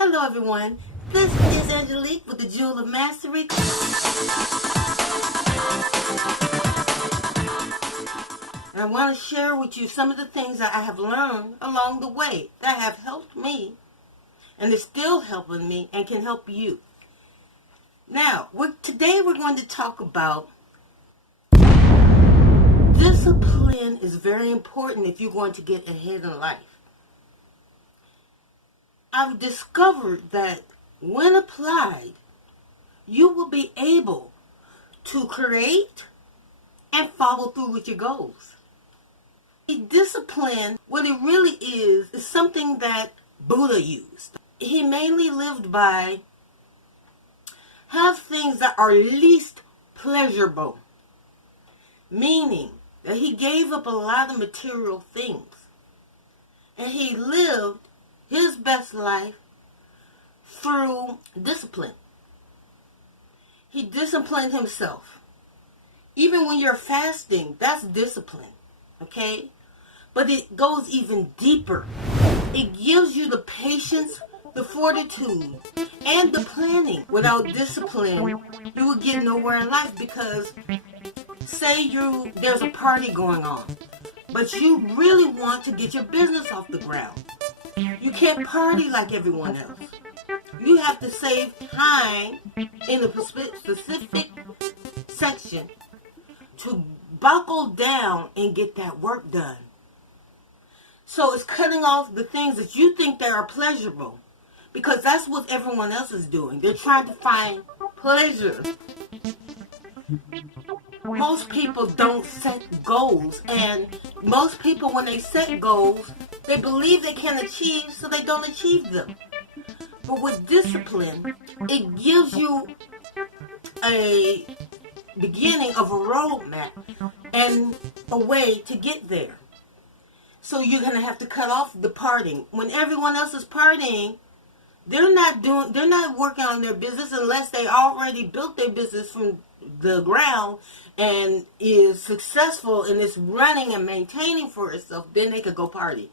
Hello everyone, this is Angelique with the Jewel of Mastery. And I want to share with you some of the things that I have learned along the way that have helped me and is still helping me and can help you. Now, today we're going to talk about discipline is very important if you're going to get ahead in life. I've discovered that when applied, you will be able to create and follow through with your goals. Discipline, what it really is something that Buddha used. He mainly lived by have things that are least pleasurable, meaning that he gave up a lot of material things and he lived his best life through discipline. He disciplined himself. Even when you're fasting, that's discipline, okay? But it goes even deeper. It gives you the patience, the fortitude, and the planning. Without discipline, you will get nowhere in life because say there's a party going on, but you really want to get your business off the ground. You can't party like everyone else. You have to save time in a specific section to buckle down and get that work done. So it's cutting off the things that you think that are pleasurable, because that's what everyone else is doing. They're trying to find pleasure. Most people don't set goals, and most people, when they set goals, they believe they can achieve, so they don't achieve them. But with discipline, it gives you a beginning of a roadmap and a way to get there. So you're going to have to cut off the partying. When everyone else is partying, they're not working on their business unless they already built their business from the ground and is successful and is running and maintaining for itself. Then they could go party.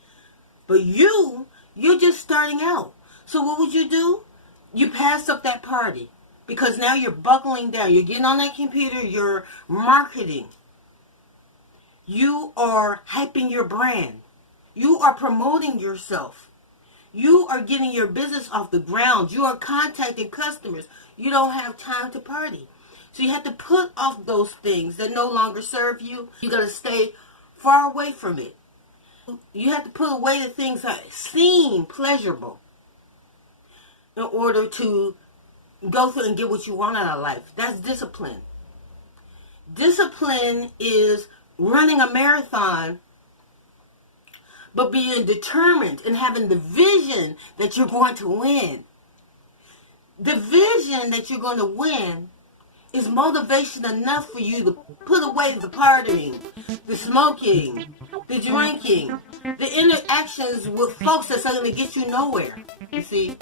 But you're just starting out. So what would you do? You pass up that party because now you're buckling down. You're getting on that computer. You're marketing. You are hyping your brand. You are promoting yourself. You are getting your business off the ground. You are contacting customers. You don't have time to party. So you have to put off those things that no longer serve you. You got to stay far away from it. You have to put away the things that seem pleasurable in order to go through and get what you want out of life. That's discipline. Discipline is running a marathon, but being determined and having the vision that you're going to win. The vision that you're going to win is motivation enough for you to put away the partying, the smoking, the drinking, the interactions with folks that's going to get you nowhere. You see,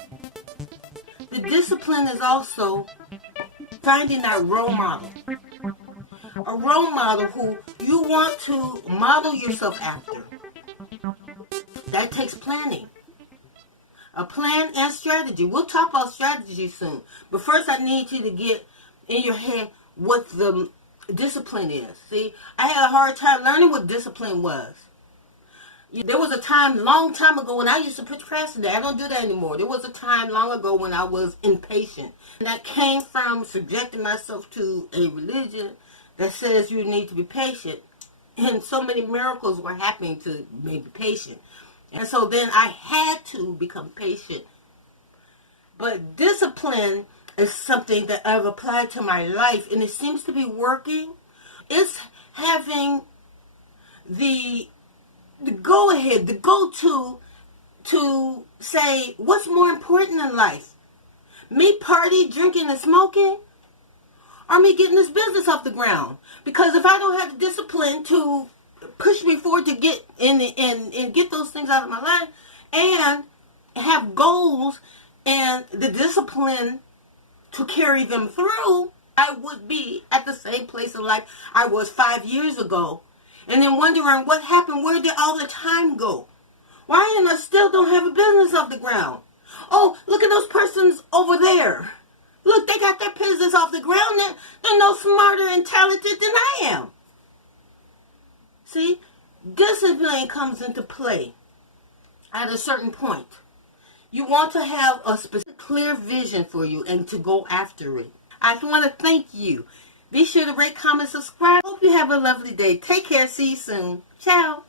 the discipline is also finding that role model. A role model who you want to model yourself after. That takes planning. A plan and strategy. We'll talk about strategy soon. But first I need you to get in your head what the discipline is. See, I had a hard time learning what discipline was. There was a time, long time ago, when I used to procrastinate. I don't do that anymore. There was a time long ago when I was impatient. And that came from subjecting myself to a religion that says you need to be patient. And so many miracles were happening to make me patient. And so then I had to become patient. But discipline is something that I've applied to my life, and it seems to be working. It's having the go-ahead, the go-to to say, what's more important in life? Me party, drinking, and smoking? Or me getting this business off the ground? Because if I don't have the discipline to push me forward to get in and get those things out of my life and have goals and the discipline to carry them through, I would be at the same place in life I was 5 years ago. And then wondering what happened, where did all the time go? Why am I still don't have a business off the ground? Oh, look at those persons over there. Look, they got their business off the ground. They're no smarter and talented than I am. See, discipline comes into play at a certain point. You want to have a specific, clear vision for you and to go after it. I just want to thank you. Be sure to rate, comment, subscribe. Hope you have a lovely day. Take care. See you soon. Ciao.